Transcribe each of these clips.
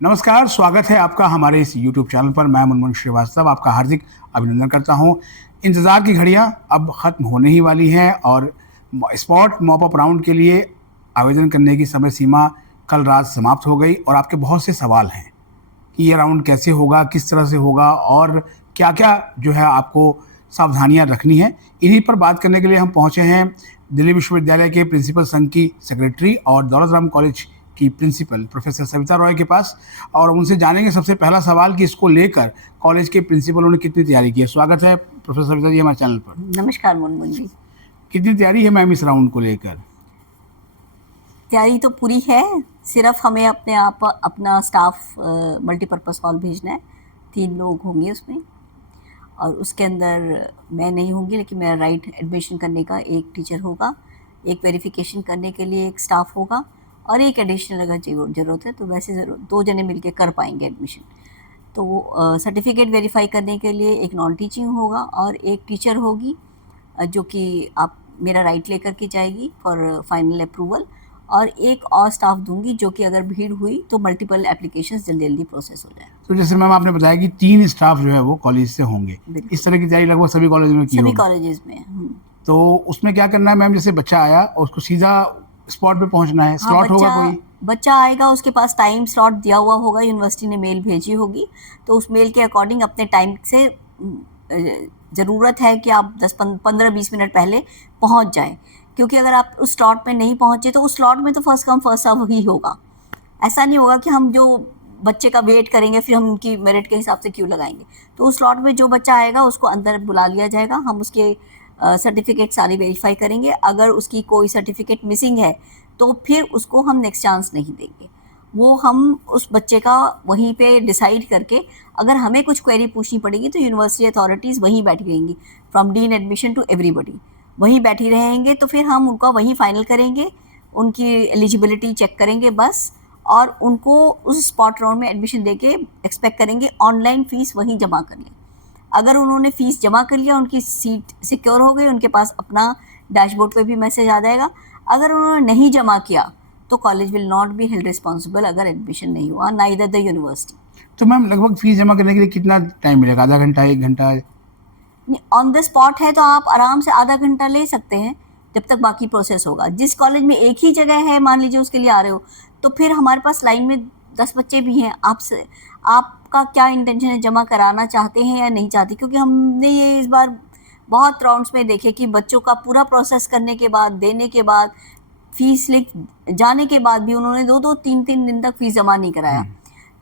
नमस्कार, स्वागत है आपका हमारे इस यूट्यूब चैनल पर। मैं मुनमुन श्रीवास्तव आपका हार्दिक अभिनंदन करता हूं। इंतज़ार की घड़ियां अब ख़त्म होने ही वाली हैं और स्पॉट मॉप अप राउंड के लिए आवेदन करने की समय सीमा कल रात समाप्त हो गई और आपके बहुत से सवाल हैं कि ये राउंड कैसे होगा, किस तरह से होगा और क्या-क्या जो है आपको सावधानियां रखनी है। इन्हीं पर बात करने के लिए हम पहुंचे हैं दिल्ली विश्वविद्यालय के प्रिंसिपल संघ की सेक्रेटरी और दौलत राम कॉलेज की प्रिंसिपल प्रोफेसर सविता रॉय के पास, और उनसे जानेंगे सबसे पहला सवाल कि इसको लेकर कॉलेज के प्रिंसिपलों ने कितनी तैयारी की है। स्वागत है प्रोफेसर सविता जी हमारे चैनल पर। नमस्कार मुनमुन जी। कितनी तैयारी है मैम इस राउंड को लेकर? तैयारी तो पूरी है, सिर्फ हमें अपना स्टाफ मल्टीपर्पज़ हॉल भेजना है। 3 लोग होंगे उसमें और उसके अंदर मैं नहीं होंगी, लेकिन मेरा राइट एडमिशन करने का एक टीचर होगा, एक वेरिफिकेशन करने के लिए एक स्टाफ होगा और एक एडिशनल अगर ज़रूरत है तो वैसे ज़रूर 2 जने मिलके कर पाएंगे एडमिशन। तो सर्टिफिकेट वेरीफाई करने के लिए एक नॉन टीचिंग होगा और एक टीचर होगी जो कि आप मेरा राइट लेकर के जाएगी फॉर फाइनल अप्रूवल, और एक और स्टाफ दूंगी जो कि अगर भीड़ हुई तो मल्टीपल एप्लीकेशंस जल्दी जल्दी प्रोसेस हो जाए। तो जैसे मैम आपने बताया कि 3 स्टाफ जो है वो कॉलेज से होंगे, इस तरह की तैयारी लगभग सभी कॉलेज में की सभी होगी। कॉलेजेस में। तो उसमें क्या करना है मैम? जैसे बच्चा आया और उसको सीधा स्पॉट पे पहुंचना है, स्लॉट होगा कोई? बच्चा आएगा, उसके पास टाइम स्लॉट दिया हुआ होगा, यूनिवर्सिटी ने मेल भेजी होगी, तो उस मेल के अकॉर्डिंग अपने टाइम से ज़रूरत है कि आप 10-15-20 मिनट पहले पहुंच जाएं, क्योंकि अगर आप उस स्लॉट में नहीं पहुंचे तो उस स्लॉट में तो फर्स्ट कम फर्स्ट सर्व ही होगा। ऐसा नहीं होगा कि हम जो बच्चे का वेट करेंगे फिर हम उनकी मेरिट के हिसाब से क्यों लगाएंगे। तो उस स्लॉट में जो बच्चा आएगा उसको अंदर बुला लिया जाएगा, हम उसके सर्टिफिकेट सारी वेरीफाई करेंगे। अगर उसकी कोई सर्टिफिकेट मिसिंग है तो फिर उसको हम नेक्स्ट चांस नहीं देंगे, वो हम उस बच्चे का वहीं पे डिसाइड करके, अगर हमें कुछ क्वेरी पूछनी पड़ेगी तो यूनिवर्सिटी अथॉरिटीज़ वहीं बैठी रहेंगी, from dean admission to everybody वहीं बैठी रहेंगे। तो फिर हम उनका वहीं फाइनल करेंगे, उनकी एलिजिबिलिटी चेक करेंगे बस, और उनको उस स्पॉट राउंड में एडमिशन देके एक्सपेक्ट करेंगे ऑनलाइन फ़ीस वहीं जमा कर लें। अगर उन्होंने फ़ीस जमा कर लिया, उनकी सीट सिक्योर हो गई, उनके पास अपना डैशबोर्ड पे भी मैसेज आ जाएगा। अगर उन्होंने नहीं जमा किया तो college will not be held responsible अगर एडमिशन नहीं हुआ, नाइदर द यूनिवर्सिटी। तो मैम लगभग फीस जमा करने के लिए कितना टाइम मिलेगा? आधा घंटा, 1 घंटा? ऑन द स्पॉट है तो आप आराम से आधा घंटा ले सकते हैं जब तक बाकी प्रोसेस होगा। जिस कॉलेज में एक ही जगह है, मान लीजिए उसके लिए आ रहे हो, तो फिर हमारे पास लाइन में 10 बच्चे भी हैं। आपसे आपका क्या इंटेंशन है, जमा कराना चाहते हैं या नहीं चाहते? क्योंकि हमने ये इस बार बहुत राउंड्स में देखे कि बच्चों का पूरा प्रोसेस करने के बाद, देने के बाद, फीस लिख जाने के बाद भी उन्होंने 2-2, 3-3 दिन तक फीस जमा नहीं कराया।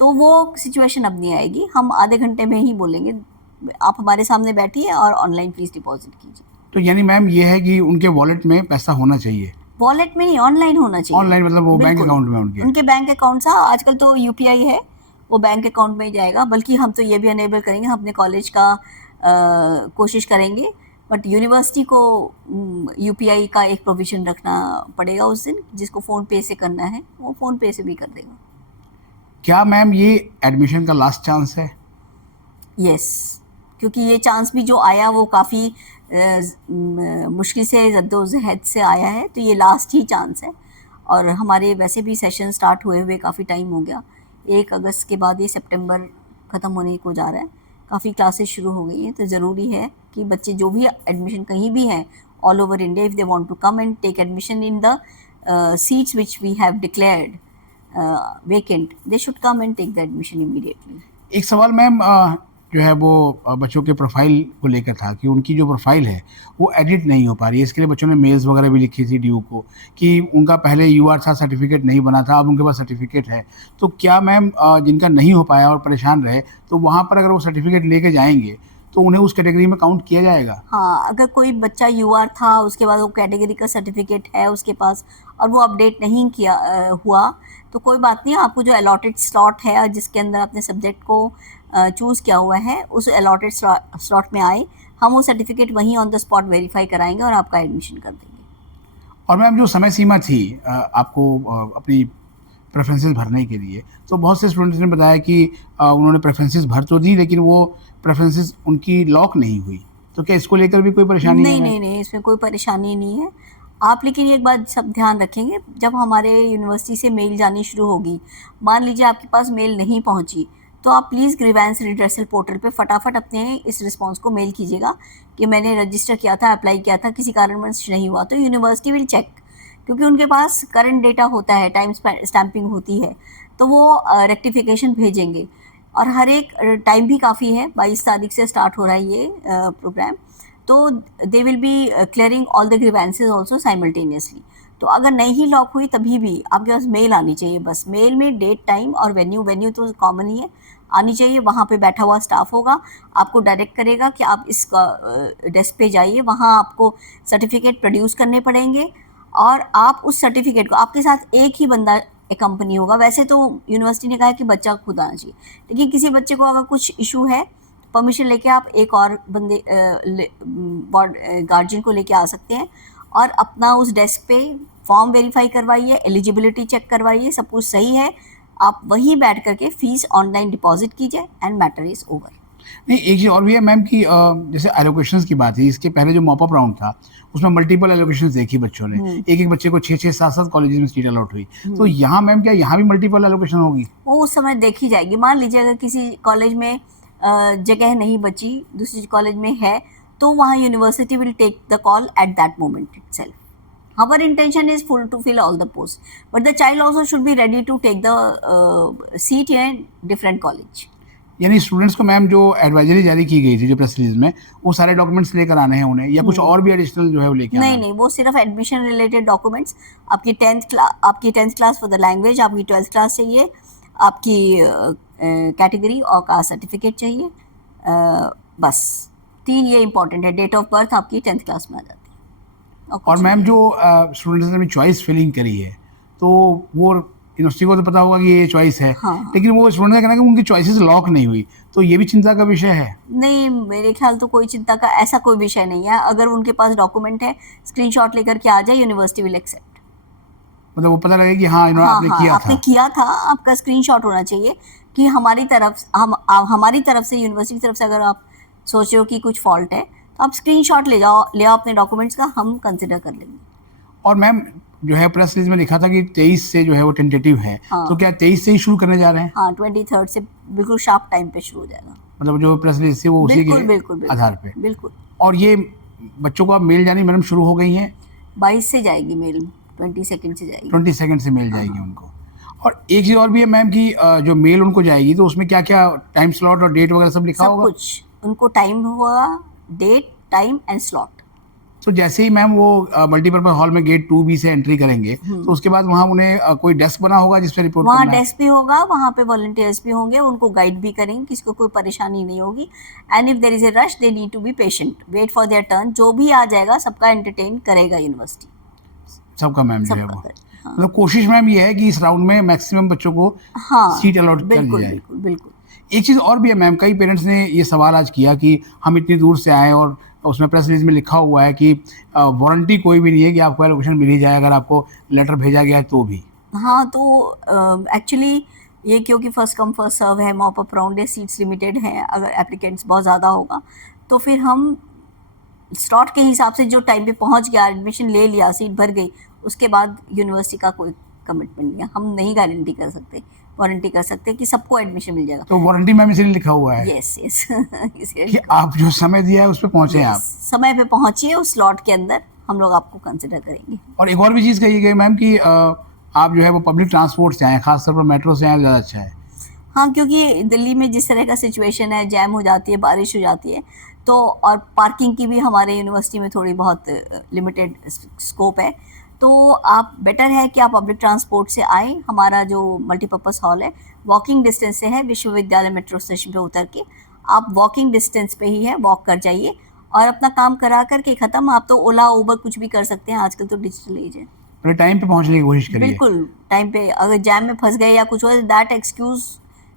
तो वो सिचुएशन अब नहीं आएगी। हम आधे घंटे में ही बोलेंगे आप हमारे सामने बैठिए और ऑनलाइन फीस डिपॉजिट कीजिए। तो यानी मैम ये है कि उनके वॉलेट में पैसा होना चाहिए? वॉलेट में नहीं, ऑनलाइन होना चाहिए। ऑनलाइन मतलब वो बैंक अकाउंट में उनके बैंक अकाउंट सा, आजकल तो यूपीआई है, वो बैंक अकाउंट में ही जाएगा। बल्कि हम तो ये भी अनेबल करेंगे, हम अपने कॉलेज का कोशिश करेंगे, बट यूनिवर्सिटी को यूपीआई का एक प्रोविजन रखना पड़ेगा उस दिन। जिसको फ़ोन पे से करना है वो फ़ोन पे से भी कर देगा। क्या मैम ये एडमिशन का लास्ट चांस है? यस, क्योंकि ये चांस भी जो आया वो काफ़ी मुश्किल से जद्दोजहद से आया है, तो ये लास्ट ही चांस है। और हमारे वैसे भी सेशन स्टार्ट हुए काफ़ी टाइम हो गया, 1 अगस्त के बाद ये सितंबर ख़त्म होने को जा रहा है, काफ़ी क्लासेस शुरू हो गई हैं। तो ज़रूरी है कि बच्चे जो भी एडमिशन कहीं भी हैं all over India, if they want to come and take admission in the seats which we have declared vacant, they should come and take the admission immediately. एक सवाल मैम जो है वो बच्चों के प्रोफाइल को लेकर था कि उनकी जो प्रोफाइल है वो एडिट नहीं हो पा रही है। इसके लिए बच्चों ने मेल्स वगैरह भी लिखी थी ड्यू को कि उनका पहले यूआर था, सर्टिफिकेट नहीं बना था, अब उनके पास सर्टिफिकेट है। तो क्या मैम जिनका नहीं हो पाया और परेशान रहे, तो वहाँ पर अगर वो सर्टिफिकेट लेके जाएंगे तो उन्हें उस कैटेगरी में काउंट किया जाएगा? हाँ, अगर कोई बच्चा यूआर था, उसके बाद वो कैटेगरी का सर्टिफिकेट है उसके पास और वो अपडेट नहीं किया हुआ, तो कोई बात नहीं। आपको जो अलॉटेड स्लॉट है और जिसके अंदर आपने सब्जेक्ट को चूज़ किया हुआ है, उस अलॉटेड स्लॉट में आए, हम वो सर्टिफिकेट वहीं ऑन द स्पॉट वेरीफाई कराएंगे और आपका एडमिशन कर देंगे। और मैम जो समय सीमा थी आपको अपनी प्रेफरेंसेस भरने के लिए, तो बहुत से स्टूडेंट्स ने बताया कि उन्होंने प्रेफरेंसेस भर तो दी लेकिन वो प्रेफरेंसेस उनकी लॉक नहीं हुई। तो क्या इसको लेकर भी कोई परेशानी है? नहीं, इसमें कोई परेशानी नहीं है। आप लेकिन एक बात सब ध्यान रखेंगे, जब हमारे यूनिवर्सिटी से मेल जानी शुरू होगी, मान लीजिए आपके पास मेल नहीं पहुंची, तो आप प्लीज़ ग्रीवेंस रिड्रेसल पोर्टल पे फटाफट अपने इस रिस्पांस को मेल कीजिएगा कि मैंने रजिस्टर किया था, अप्लाई किया था, किसी कारणवश नहीं हुआ, तो यूनिवर्सिटी विल चेक, क्योंकि उनके पास करंट डेटा होता है, टाइम स्टैंपिंग होती है, तो वो रेक्टिफिकेशन भेजेंगे। और हर एक टाइम भी काफ़ी है, 22 तारीख से स्टार्ट हो रहा है ये प्रोग्राम, तो they will be clearing all the grievances also simultaneously. तो अगर नहीं लॉक हुई तभी भी आपके पास मेल आनी चाहिए, बस मेल में डेट, टाइम और वेन्यू तो कॉमन ही है, आनी चाहिए। वहाँ पे बैठा हुआ स्टाफ होगा, आपको डायरेक्ट करेगा कि आप इस डेस्क पे जाइए, वहाँ आपको सर्टिफिकेट प्रोड्यूस करने पड़ेंगे और आप उस सर्टिफिकेट को, आपके साथ एक ही बंदा कंपनी होगा। वैसे तो यूनिवर्सिटी ने कहा है कि बच्चा खुद आना चाहिए, लेकिन किसी बच्चे को अगर कुछ इशू है, परमिशन लेके आप एक और बंदे गार्जियन को लेके आ सकते हैं और अपना उस डेस्क पे फॉर्म वेरीफाई करवाइए, एलिजिबिलिटी चेक करवाइए, सब कुछ सही है, आप वहीं बैठ करके फीस ऑनलाइन डिपॉजिट कीजिए एंड मैटर इज ओवर। नहीं, एक चीज़ और भी है मैम कि जैसे एलोकेशंस की बात है, इसके पहले जो मॉप अप राउंड था उसमें मल्टीपल एलोकेशंस देखी बच्चों ने, एक एक बच्चे को 6-6 7-7 कॉलेजेस में सीट अलॉट हुई, तो यहाँ मैम क्या यहाँ भी मल्टीपल एलोकेशन होगी? वो उस समय देखी जाएगी। मान लीजिए अगर किसी कॉलेज में जगह नहीं बची, दूसरी कॉलेज में है, तो वहाँ university will take the call at that moment itself. Our intention is full to fill all the posts, but the child also should be ready to take the seat in a different college. यानी students को ma'am जो advisory जारी की गई थी जो press release में, वो सारे डॉक्यूमेंट्स लेकर आने हैं उन्हें, या कुछ और भी एडिशनल जो है वो लेके आना है? नहीं, वो सिर्फ एडमिशन रिलेटेड डॉक्यूमेंट्स, आपकी 10th class for the language, आपकी 12th क्लास चाहिए, आपकी कैटेगरी और कास्ट सर्टिफिकेट चाहिए, बस 3 ये इंपॉर्टेंट है। डेट ऑफ बर्थ आपकी 10th क्लास में आ जाती है। और मैम जो स्टूडेंट्स ने अपनी चॉइस फिलिंग करी है, तो वो यूनिवर्सिटी को तो पता होगा कि ये चॉइस है, हाँ। लेकिन वो स्टूडेंट का कहना है कि उनकी चॉइसेस लॉक नहीं हुई, तो ये भी चिंता का विषय है? नहीं, मेरे ख्याल तो कोई चिंता का ऐसा कोई विषय नहीं है। अगर उनके पास डॉक्यूमेंट है, स्क्रीनशॉट लेकर के आ जाए, यूनिवर्सिटी विल एक्सेप्ट। मतलब वो पता लगे कि हाँ आपने किया आपने था। किया था, आपका स्क्रीनशॉट होना चाहिए कि हमारी तरफ से यूनिवर्सिटी की तरफ से अगर आप सोच रहे हो कि कुछ फॉल्ट है, तो आप स्क्रीनशॉट ले आओ अपने डॉक्यूमेंट्स का, हम कंसिडर कर लेंगे। और मैम जो है प्रेस रिलीज में लिखा था कि 23 से जो है वो टेंटेटिव है, तो क्या 23 से ही शुरू करने जा रहे हैं? हाँ, 23rd से बिल्कुल शार्प टाइम पे शुरू हो जाएगा। मतलब जो प्रेस रिलीज थी वो उसी के बिल्कुल आधार पे? बिल्कुल। और ये बच्चों को अब मेल जानी मैडम शुरू हो गई है? 22 से जाएगी मेल, 22nd से जाएगी। 22nd से मेल जाएगी उनको। और एक चीज़ और भी है मैम कि जो मेल उनको जाएगी तो उसमें क्या क्या टाइम स्लॉट और डेट वगैरह सब लिखा होगा? सब कुछ उनको टाइम हुआ, डेट, टाइम एंड स्लॉट। तो जैसे ही मैम वो मल्टीपर्पज हॉल में गेट 2B से एंट्री करेंगे, तो उसके बाद वहाँ उन्हें कोई डेस्क बना होगा जिस पे रिपोर्ट वहाँ करना है? डेस्क भी होगा, वहाँ पे वॉलंटियर्स भी होंगे, उनको गाइड भी करेंगे, किसी को कोई परेशानी नहीं होगी। And if there is a rush, they need to be patient, wait for their turn. जो भी आ जाएगा सबका एंटरटेन करेगा यूनिवर्सिटी, सबका मैम जो है सबका वो, हाँ। मतलब कोशिश मैम ये है कि इस राउंड में मैक्सिमम बच्चों को हाँ, सीट अलॉट कर दी बिल्कुल जाए। बिल्कुल बिल्कुल। एक चीज़ और भी है मैम, कई पेरेंट्स ने ये सवाल आज किया कि हम इतनी दूर से आए और उसमें प्रेस रिलीज में लिखा हुआ है कि वारंटी कोई भी नहीं है कि आपको एलोकेशन मिल ही जाए अगर आपको लेटर भेजा गया है तो भी। हाँ, तो एक्चुअली ये क्योंकि फर्स्ट कम फर्स्ट सर्व है, मॉप अप राउंड है, सीट्स लिमिटेड हैं, अगर एप्लीकेंट्स बहुत ज़्यादा होगा तो फिर हम स्लॉट के हिसाब से जो टाइम पे पहुंच गया, एडमिशन ले लिया, सीट भर गई, उसके बाद यूनिवर्सिटी का कोई कमिटमेंट नहीं है। हम नहीं गारंटी कर सकते, वारंटी कर सकते कि सबको एडमिशन मिल जाएगा। तो वारंटी मैम इसलिए लिखा हुआ है यस यस कि आप जो समय दिया है उस पर पहुंचे आप समय पे पहुंचिए, उस स्लॉट के अंदर हम लोग आपको कंसिडर करेंगे। और एक और भी चीज़ कही गई मैम कि आप जो है वो पब्लिक ट्रांसपोर्ट से आए, खासतौर पर मेट्रो से आए, ज़्यादा अच्छा है। हाँ, क्योंकि दिल्ली में जिस तरह का सिचुएशन है, जैम हो जाती है, बारिश हो जाती है, तो और पार्किंग की भी हमारे यूनिवर्सिटी में थोड़ी बहुत लिमिटेड स्कोप है, तो आप बेटर है कि आप पब्लिक ट्रांसपोर्ट से आए। हमारा जो मल्टीपर्पज़ हॉल है वॉकिंग डिस्टेंस से है, विश्वविद्यालय मेट्रो स्टेशन पे उतर के आप वॉकिंग डिस्टेंस पे ही है, वॉक कर जाइए और अपना काम करा करके ख़त्म। आप तो ओला उबर कुछ भी कर सकते हैं, आजकल तो डिजिटल एज है। पहले टाइम पे पहुंचने की कोशिश करिए। बिल्कुल टाइम पे, अगर जैम में फंस गए या कुछ हो, that excuse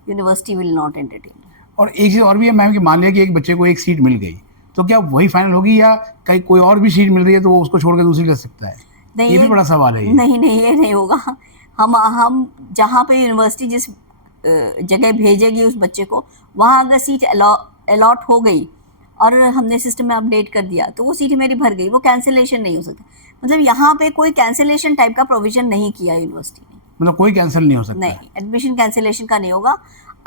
university will not entertain. और एक चीज़ और भी है मैम कि मान लिया कि एक बच्चे को एक सीट मिल गई, तो क्या वही फाइनल होगी या कहीं कोई और भी सीट मिल रही है तो वो उसको छोड़ के दूसरी ले सकता है? नहीं, ये भी बड़ा सवाल है ये। नहीं ये नहीं होगा। हम जहाँ पे यूनिवर्सिटी जिस जगह भेजेगी उस बच्चे को, वहाँ अगर सीट अलॉट हो गई और हमने सिस्टम में अपडेट कर दिया तो वो सीट मेरी भर गई, वो कैंसिलेशन नहीं हो सकता। मतलब यहाँ पे कोई कैंसिलेशन टाइप का प्रोविजन नहीं किया यूनिवर्सिटी ने। मतलब कोई कैंसिल नहीं हो सकता? नहीं, एडमिशन कैंसिलेशन का नहीं होगा।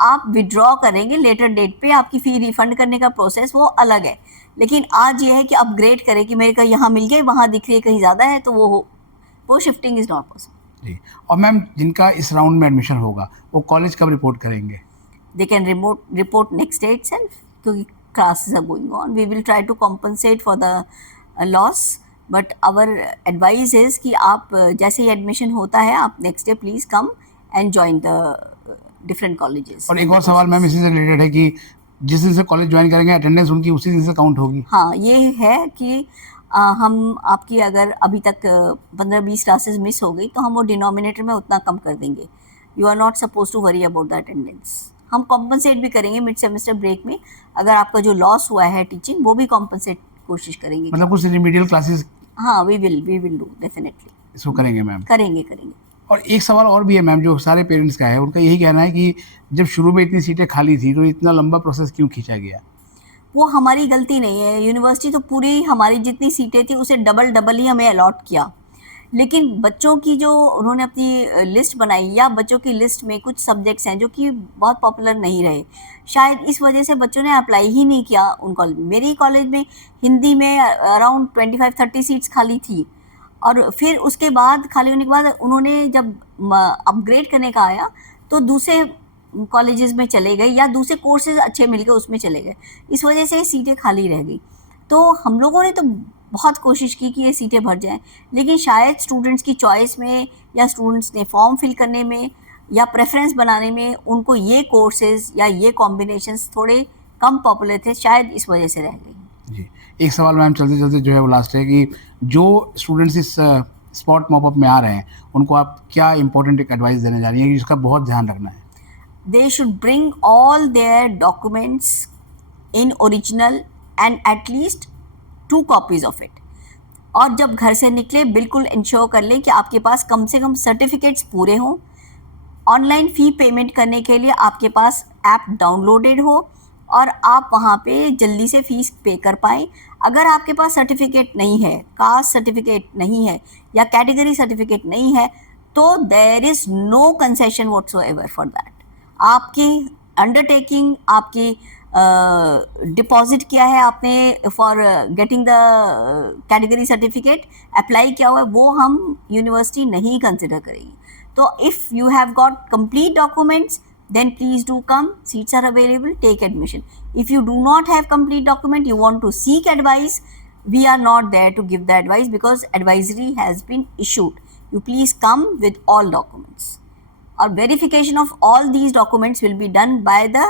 आप विड्रॉ करेंगे लेटर डेट पे, आपकी फ़ी रिफंड करने का प्रोसेस वो अलग है। लेकिन आज ये है कि अपग्रेड करें कि मेरे को यहाँ मिल गए, वहाँ दिख रही है कहीं ज़्यादा है, तो वो शिफ्टिंग इज़ नॉट पॉसिबल। जी। और मैम जिनका इस राउंड में एडमिशन होगा वो कॉलेज कब रिपोर्ट करेंगे? They can report next day itself क्योंकि classes are going on. We will try to compensate for the loss, but our advice is कि आप जैसे ही एडमिशन होता है आप next day please come and join the different colleges. और एक और सवाल मैम इसी से रिलेटेड है कि जिस दिन से कॉलेज ज्वाइन करेंगे अटेंडेंस उनकी उसी दिन से काउंट होगी? हाँ, ये है कि हम आपकी अगर अभी तक 15-20 क्लासेस मिस हो गई तो हम वो डिनोमिनेटर में उतना कम कर देंगे। You are not suppose to worry about the attendance. हम कॉम्पनसेट भी करेंगे मिड सेमेस्टर ब्रेक में, अगर आपका जो लॉस हुआ है टीचिंग वो भी कॉम्पनसेट कोशिश करेंगे। मतलब कुछ रिमीडियल क्लासेस? हाँ, वी विल डू डेफिनेटली। इसको करेंगे मैम? करेंगे। और एक सवाल और भी है मैम जो सारे पेरेंट्स का है, उनका यही कहना है कि जब शुरू में इतनी सीटें खाली थी तो इतना लंबा प्रोसेस क्यों खींचा गया? वो हमारी गलती नहीं है। यूनिवर्सिटी तो पूरी हमारी जितनी सीटें थी उसे डबल ही हमें अलॉट किया, लेकिन बच्चों की जो उन्होंने अपनी लिस्ट बनाई या बच्चों की लिस्ट में कुछ सब्जेक्ट्स हैं जो कि बहुत पॉपुलर नहीं रहे, शायद इस वजह से बच्चों ने अप्लाई ही नहीं किया उन कॉलेज में। मेरे कॉलेज में हिंदी में अराउंड 25-30 सीट्स खाली थी, और फिर उसके बाद खाली होने के बाद उन्होंने जब अपग्रेड करने का आया तो दूसरे कॉलेजेस में चले गए या दूसरे कोर्सेज अच्छे मिल गए उसमें चले गए, इस वजह से सीटें खाली रह गई। तो हम लोगों ने तो बहुत कोशिश की कि ये सीटें भर जाएं, लेकिन शायद स्टूडेंट्स की चॉइस में या स्टूडेंट्स ने फॉर्म फिल करने में या प्रेफरेंस बनाने में उनको ये कोर्सेज या ये कॉम्बिनेशंस थोड़े कम पॉपुलर थे, शायद इस वजह से रह गई। जी। एक सवाल मैम चलते चलते जो है वो लास्ट है कि जो स्टूडेंट्स इस स्पॉट मॉपअप में आ रहे हैं उनको आप क्या इंपॉर्टेंट एक एडवाइस देने जा रही हैं कि जिसका बहुत ध्यान रखना है? They should bring all their documents in original and at least 2 copies of it. और जब घर से निकले बिल्कुल इंश्योर कर लें कि आपके पास कम से कम सर्टिफिकेट्स पूरे हों, ऑनलाइन फ़ी पेमेंट करने के लिए आपके पास ऐप डाउनलोडेड हो और आप वहाँ पे जल्दी से फ़ीस पे कर पाएँ। अगर आपके पास सर्टिफिकेट नहीं है, कास्ट सर्टिफिकेट नहीं है या कैटेगरी सर्टिफिकेट नहीं है, तो there is no concession whatsoever for that. आपकी अंडरटेकिंग, आपकी डिपॉजिट किया है आपने for getting the category certificate, apply किया हुआ है, वो हम यूनिवर्सिटी नहीं कंसिडर करेगी। तो if you have got complete documents then please do come, seats are available, take admission. If you do not have complete document, you want to seek advice, we are not there to give the advice because advisory has been issued. You please come with all documents. Or verification of all these documents will be done by the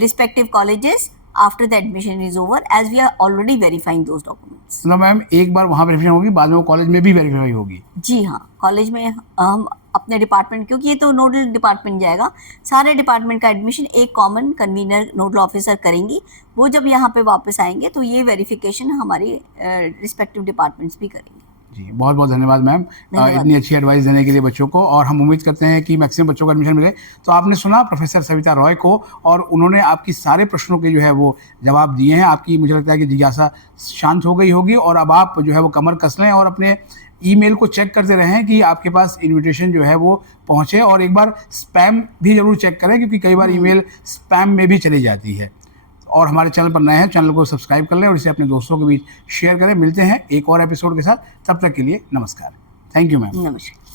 respective colleges after the admission is over, as we are already verifying those documents. ना ma'am एक बार वहाँ verification होगी, बाद में वो college में भी verify होगी? जी हाँ, कॉलेज में हम अपने डिपार्टमेंट, क्योंकि ये तो नोडल डिपार्टमेंट जाएगा, सारे डिपार्टमेंट का एडमिशन एक कॉमन कन्वीनर नोडल ऑफिसर करेंगी। वो जब यहाँ पे वापस आएंगे तो ये वेरिफिकेशन हमारे रिस्पेक्टिव डिपार्टमेंट्स भी करेंगे। जी, बहुत बहुत धन्यवाद मैम इतनी अच्छी एडवाइस देने के लिए बच्चों को, और हम उम्मीद करते हैं कि मैक्सिमम बच्चों को एडमिशन मिले। तो आपने सुना प्रोफेसर सविता रॉय को, और उन्होंने आपकी सारे प्रश्नों के जो है वो जवाब दिए हैं। आपकी मुझे लगता है कि जिज्ञासा शांत हो गई होगी, और अब आप जो है वो कमर कस लें और अपने ईमेल को चेक करते रहें कि आपके पास इनविटेशन जो है वो पहुँचे, और एक बार स्पैम भी ज़रूर चेक करें क्योंकि कई बार ईमेल स्पैम में भी चली जाती है। और हमारे चैनल पर नए हैं, चैनल को सब्सक्राइब कर लें और इसे अपने दोस्तों के बीच शेयर करें। मिलते हैं एक और एपिसोड के साथ, तब तक के लिए नमस्कार। Thank you ma'am. नमस्कार।